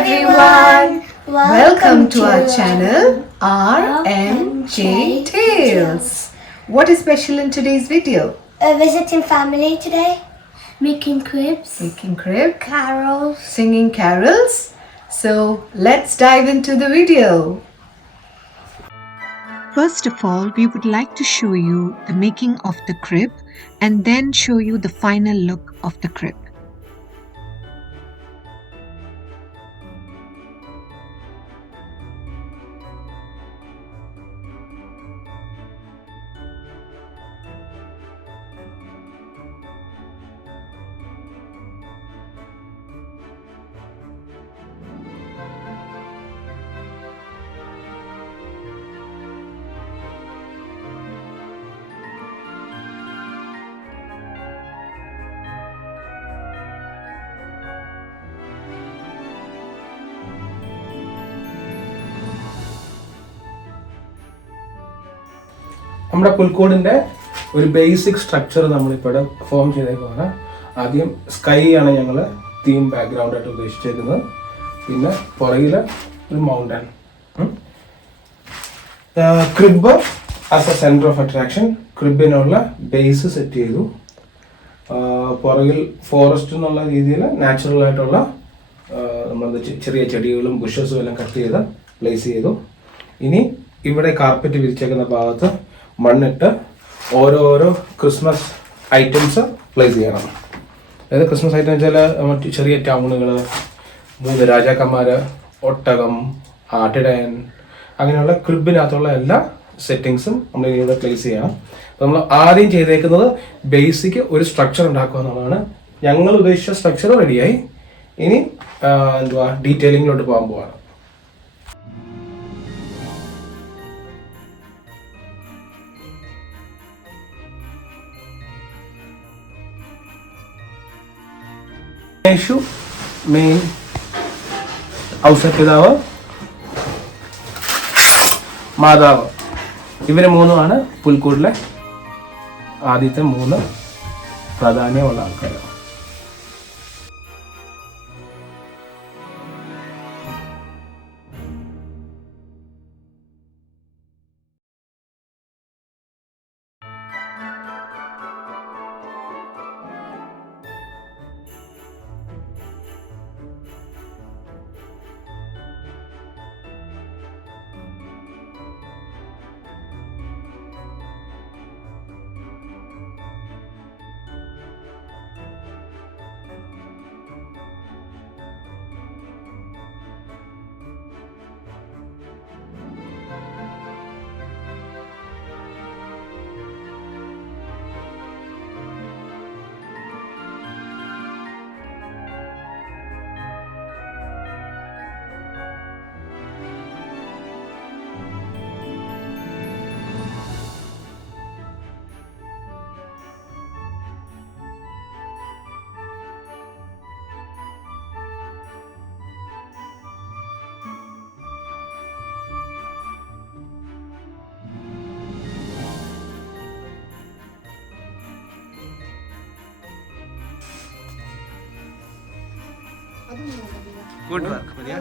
everyone! Welcome to our channel RMJ Tales. What is special in today's video? Visiting family today. Making cribs. Making crib. Carols. Singing carols. So let's dive into the video. First of all, we would like to show you the making of the crib and then show you the final look of the crib. നമ്മുടെ പുൽക്കൂടിൻ്റെ ഒരു basic structure നമ്മളിപ്പോൾ ഫോം ചെയ്തേക്കുവാണ്. ആദ്യം സ്കൈ ആണ് ഞങ്ങൾ തീം ബാക്ക്ഗ്രൗണ്ടായിട്ട് ഉദ്ദേശിച്ചേക്കുന്നത്. പിന്നെ പുറകിൽ ഒരു mountain, crib as a centre of attraction. ക്രിബിനുള്ള ബേസ് സെറ്റ് ചെയ്തു. പുറകിൽ ഫോറസ്റ്റ് എന്നുള്ള രീതിയിൽ നാച്ചുറൽ ആയിട്ടുള്ള നമ്മൾ ചെറിയ ചെടികളും ബുഷസും എല്ലാം കട്ട് ചെയ്ത് പ്ലേസ് ചെയ്തു. ഇനി ഇവിടെ കാർപ്പറ്റ് വിരിച്ചേക്കുന്ന ഭാഗത്ത് മണ്ണിട്ട് ഓരോരോ ക്രിസ്മസ് ഐറ്റംസ് പ്ലേസ് ചെയ്യണം. അതായത് ക്രിസ്മസ് ഐറ്റം വെച്ചാൽ മറ്റ് ചെറിയ ടൗണുകൾ, 3 രാജാക്കന്മാർ, ഒട്ടകം, ആട്ടിടയൻ, അങ്ങനെയുള്ള ക്രിബിനകത്തുള്ള എല്ലാ സെറ്റിങ്സും നമ്മൾ ഇവിടെ പ്ലേസ് ചെയ്യണം. അപ്പോൾ നമ്മൾ ആദ്യം ചെയ്തേക്കുന്നത് ബേസിക് ഒരു സ്ട്രക്ചർ ഉണ്ടാക്കുക എന്നുള്ളതാണ്. ഞങ്ങൾ ഉദ്ദേശിച്ച സ്ട്രക്ചർ റെഡിയായി. ഇനി ഡീറ്റെയിലിങ്ങിലോട്ട് പോകാൻ പോവാണ്. യേശു മെയിൻ ഔസപിതാവ്, മാതാവ്, ഇവർ മൂന്നുമാണ് പുൽക്കൂടിലെ ആദ്യത്തെ 3 പ്രാധാന്യമുള്ള ആൾക്കാർ. Good work, Maria.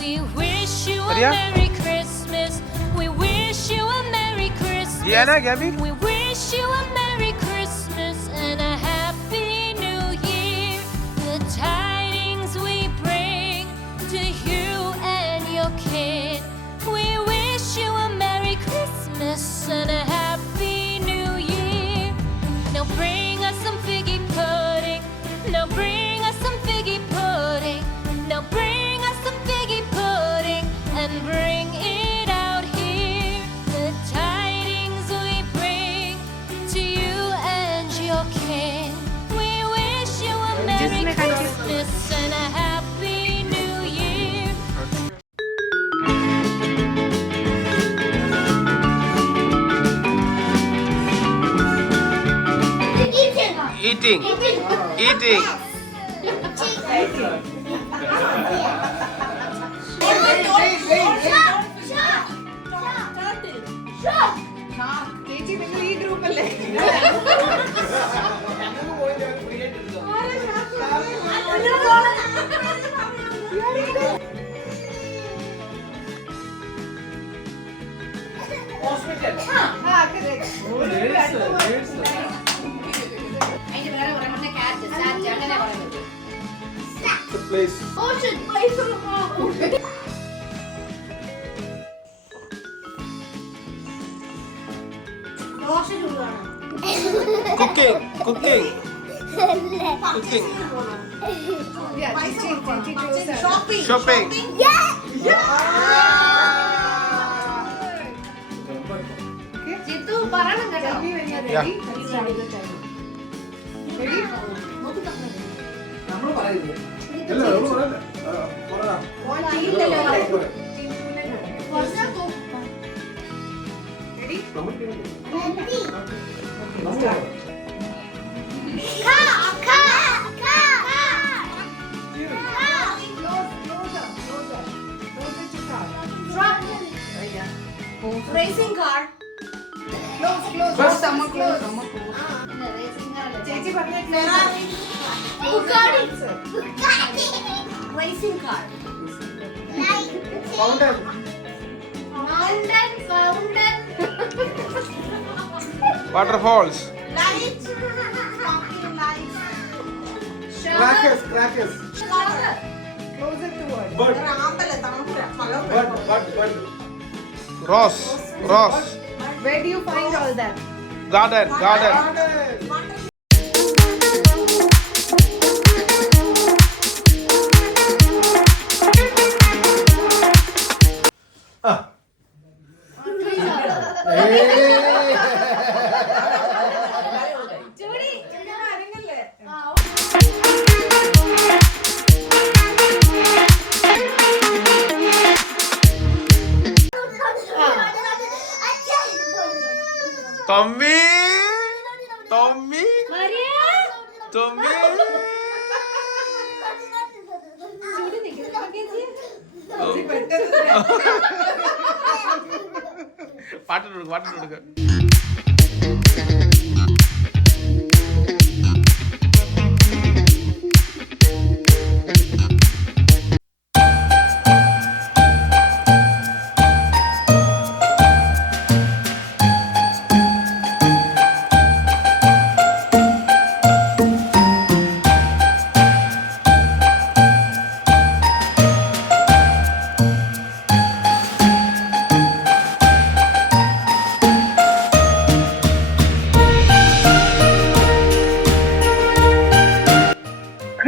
We wish you a Maria? Merry Christmas. We wish you a Merry Christmas. Diana, Gabby? We wish you a Merry Christmas and a Happy New Year. The tidings we bring to you and your kin. We wish you a Merry Christmas and a Happy New Year. Now bring us some figgy pudding. Now bring us some figgy pudding. Now bring us some figgy pudding and bring it out here. The tidings we bring to you and your kin. We wish you a Merry Christmas and a Happy New Year. Eating. Eating. ചേച്ചി നിങ്ങൾ ഈ ഗ്രൂപ്പല്ലേ Place. Cooking. Cooking. Cooking. Shopping. Jithu പറയണം കേട്ടോ Yeah. Racing car. ചേച്ചി പറഞ്ഞ Pulkoodu. Racing car. Fountain. Fountain. Waterfalls. Lights. Crackers. Crackers. closer towards Bird. Bird. Rose. Rose. where do you find all that Garden. Garden. Tommy. Tommy. Tommy. പാട്ട് കൊടുക്ക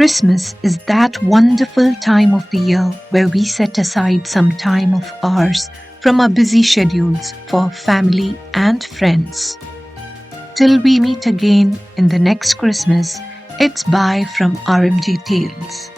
Christmas is that wonderful time of the year where we set aside some time of ours from our busy schedules for family and friends. Till we meet again in the next Christmas, it's bye from RMG Tales.